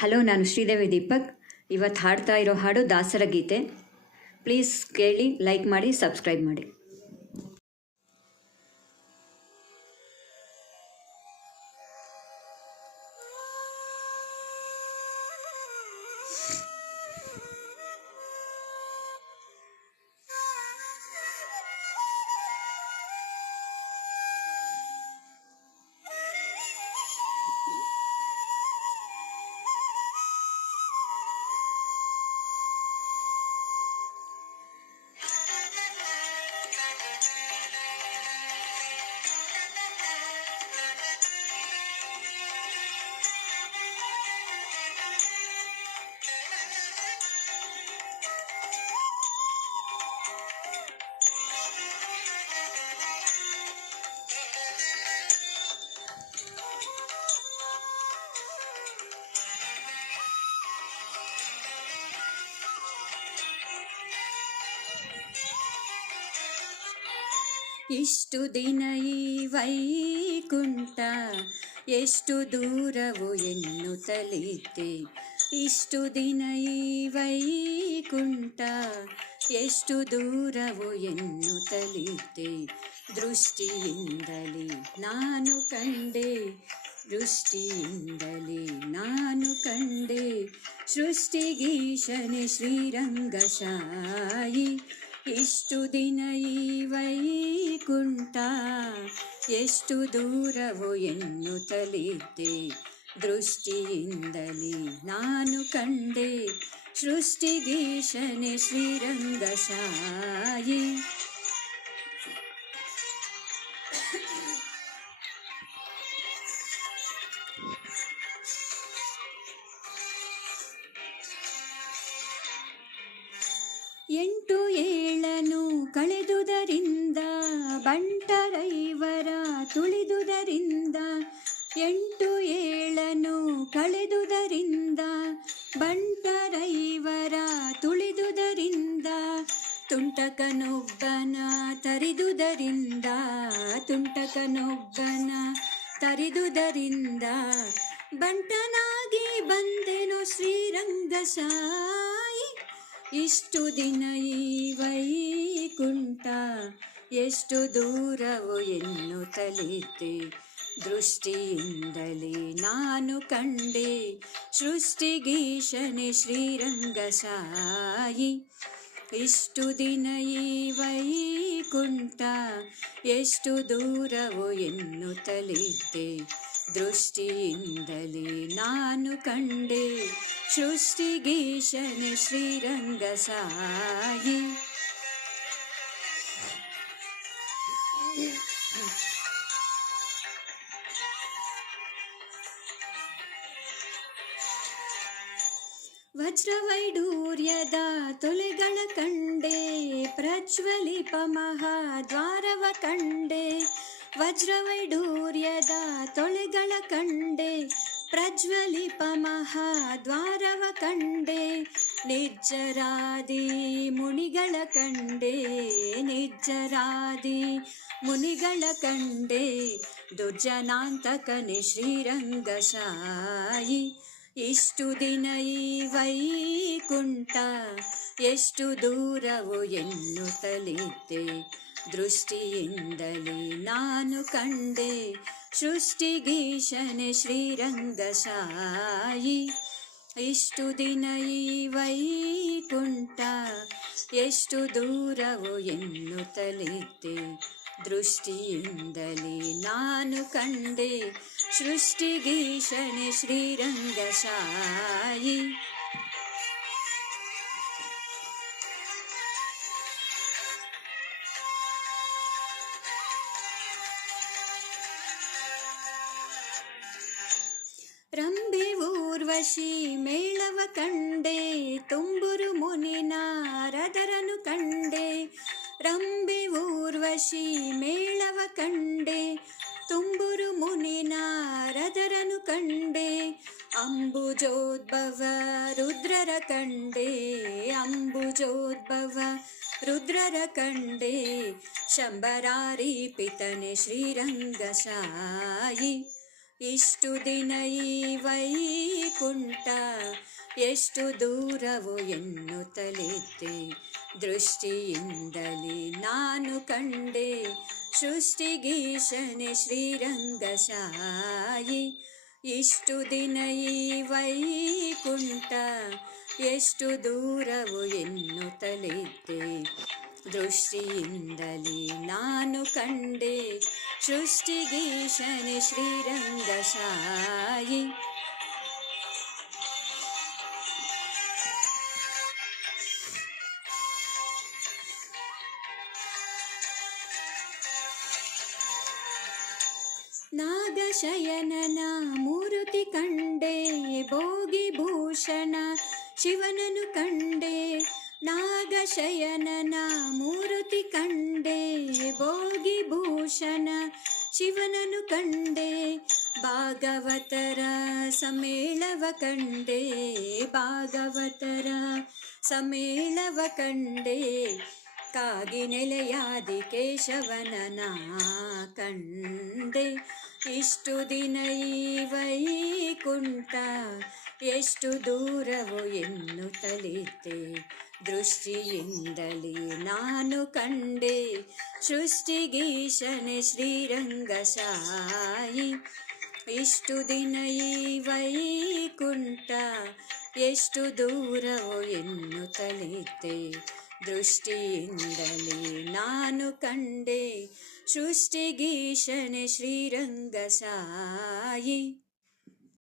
Hello, ನಾನು ಶ್ರೀದೇವಿ ದೀಪಕ್. ಇವತ್ತು ಹಾಡ್ತಾ ಇರೋ ಹಾಡು ದಾಸರ ಗೀತೆ. ಪ್ಲೀಸ್ ಕೇಳಿ, ಲೈಕ್ ಮಾಡಿ, ಸಬ್ಸ್ಕ್ರೈಬ್ ಮಾಡಿ. ಇಷ್ಟು ದಿನ ಈ ವೈಕುಂಠ ಎಷ್ಟು ದೂರವು ಎನ್ನುತ್ತಲಿದ್ದೆ. ಇಷ್ಟು ದಿನ ಈ ವೈಕುಂಠ ಎಷ್ಟು ದೂರವು ಎನ್ನುತ್ತಲಿದ್ದೆ. ದೃಷ್ಟಿಯಿಂದಲೇ ನಾನು ಕಂಡೆ, ದೃಷ್ಟಿಯಿಂದಲೇ ನಾನು ಕಂಡೆ. ಸೃಷ್ಟಿಗೀಶನೆ ಶ್ರೀರಂಗಶಾಯಿ. ಇಷ್ಟು ದಿನ ಈ ವೈಕುಂಠ ಎಷ್ಟು ದೂರವು ಎನ್ನುತ್ತಲಿದ್ದೆ. ದೃಷ್ಟಿಯಿಂದಲೇ ನಾನು ಕಂಡೆ, ಸೃಷ್ಟಿಗೀಶನೆ ಶ್ರೀರಂಗಶಾಯಿ. ಎಂಟು ಏಳನು ಕಳೆದುದರಿಂದ ಬಂಟರೈವರ ತುಳಿದುದರಿಂದ. ಎಂಟು ಏಳನು ಕಳೆದುದರಿಂದ ಬಂಟರೈವರ ತುಳಿದುದರಿಂದ. ತುಂಟಕನೊಬ್ಬನ ತರಿದುದರಿಂದ, ತುಂಟಕನೊಬ್ಬನ ತರಿದುದರಿಂದ. ಬಂಟನಾಗಿ ಬಂದೆನು ಶ್ರೀರಂಗಶಾಯಿ. ಇಷ್ಟು ದಿನ ಈ ವೈಕುಂಠ ಎಷ್ಟು ದೂರವು ಎನ್ನುತ್ತಲಿದ್ದೆ. ದೃಷ್ಟಿಯಿಂದಲೇ ನಾನು ಕಂಡೆ, ಸೃಷ್ಟಿಗೀಶನೆ ಶ್ರೀರಂಗಶಾಯಿ. ಇಷ್ಟು ದಿನ ಈ ವೈಕುಂಠ ಎಷ್ಟು ದೂರವು ಎನ್ನುತ್ತಲಿದ್ದೆ. ದೃಷ್ಟಿಯಿಂದಲೇ ನಾನು ಕಂಡೆ, ಸೃಷ್ಟಿಗೀಶನೆ ಶ್ರೀರಂಗಶಾಯಿ. ವಜ್ರವೈಡೂರ್ಯದ ತೊಲೆಗಳ ಕಂಡೆ, ಪ್ರಜ್ವಲಿಪ ಮಹಾದ್ವಾರವ ಕಂಡೆ. ವಜ್ರವೈಡೂರ್ಯದ ತೊಲೆಗಳ ಕಂಡೆ, ಪ್ರಜ್ವಲಿಪ ಮಹಾದ್ವಾರವ ಕಂಡೆ. ನಿರ್ಜರಾದಿ ಮುನಿಗಳ ಕಂಡೆ, ನಿರ್ಜರಾದಿ ಮುನಿಗಳ ಕಂಡೆ. ದುರ್ಜನಾಂತಕನೆ ಶ್ರೀರಂಗಶಾಯಿ. ಇಷ್ಟು ದಿನ ಈ ವೈಕುಂಠ ಎಷ್ಟು ದೂರವು ಎನ್ನುತ್ತಲಿದ್ದೆ. ದೃಷ್ಟಿಯಿಂದಲೇ ನಾನು ಕಂಡೆ, ಸೃಷ್ಟಿಗೀಶನೆ ಶ್ರೀರಂಗಶಾಯಿ. ಇಷ್ಟು ದಿನ ಈ ವೈಕುಂಠ ಎಷ್ಟು ದೂರವು ಎನ್ನುತ್ತಲಿದ್ದೆ. ದೃಷ್ಟಿಯಿಂದಲೇ ನಾನು ಕಂಡೆ, ಸೃಷ್ಟಿಗೀಶನೆ ಶ್ರೀರಂಗಶಾಯಿ. ರಂಬೆ ಊರ್ವಶಿ ಮೇಳವ ಕಂಡೆ, ತುಂಬುರು ಮುನಿ ನಾರದರನು ಕಂಡೆ. ರಂಬೆ ಊರ್ವಶಿ ಮೇಳವ ಕಂಡೆ, ತುಂಬುರು ಮುನಿ ನಾರದರನು ಕಂಡೆ. ಅಂಬುಜೋದ್ಭವ ರುದ್ರರ ಕಂಡೆ, ಅಂಬುಜೋದ್ಭವ ರುದ್ರರ ಕಂಡೆ. ಶಂಬರಾರಿ ಪಿತನೆ ಶ್ರೀರಂಗಶಾಯಿ. ಇಷ್ಟು ದಿನ ಈ ವೈಕುಂಠ ವೈಕುಂಠ ಎಷ್ಟು ದೂರವೋ ಎನ್ನುತ್ತಲಿದ್ದೆ, ದೃಷ್ಟಿಯಿಂದಲೇ ನಾನು ಕಂಡೆ ಸೃಷ್ಟಿಗೀಶನೆ ಶ್ರೀರಂಗಶಾಯಿ. ಇಷ್ಟು ದಿನ ಈ ವೈಕುಂಠ ಎಷ್ಟು ದೂರವೋ ಎನ್ನುತ್ತಲಿದ್ದೆ, ದೃಷ್ಟಿಯಿಂದಲೇ ನಾನು ಕಂಡೆ ಸೃಷ್ಟಿಗೀಶನೆ ಶ್ರೀರಂಗಶಾಯಿ. ನಾಗಶಯನನ ಮೂರುತಿ ಕಂಡೆ, ಭೋಗಿಭೂಷಣ ಶಿವನನು ಕಂಡೆ. ನಾಗಶಯನನ ಮೂರುತಿ ಕಂಡೆ, ಭೋಗಿಭೂಷಣ ಶಿವನನು ಕಂಡೆ. ಭಾಗವತರ ಸಮೇಳವ ಕಂಡೆ, ಭಾಗವತರ ಸಮೇಳವ ಕಂಡೆ. ಕಾಗಿ ನೆಲೆಯಾದಿ ಕೇಶವನನ ಕಂಡೆ. ಇಷ್ಟು ದಿನ ಈ ವೈಕುಂಠ ಎಷ್ಟು ದೂರವೋ ಎನ್ನುತ್ತಲಿದ್ದೆ, ದೃಷ್ಟಿಯಿಂದಲೇ ನಾನು ಕಂಡೆ ಸೃಷ್ಟಿಗೀಶನೆ ಶ್ರೀರಂಗಶಾಯಿ. ಇಷ್ಟು ದಿನ ಈ ವೈಕುಂಠ ಎಷ್ಟು ದೂರವೋ ಎನ್ನುತ್ತಲಿದ್ದೆ, ದೃಷ್ಟಿಯಿಂದಲೇ ನಾನು ಕಂಡೆ ಸೃಷ್ಟಿಗೀಶನೆ ಶ್ರೀರಂಗಶಾಯಿ.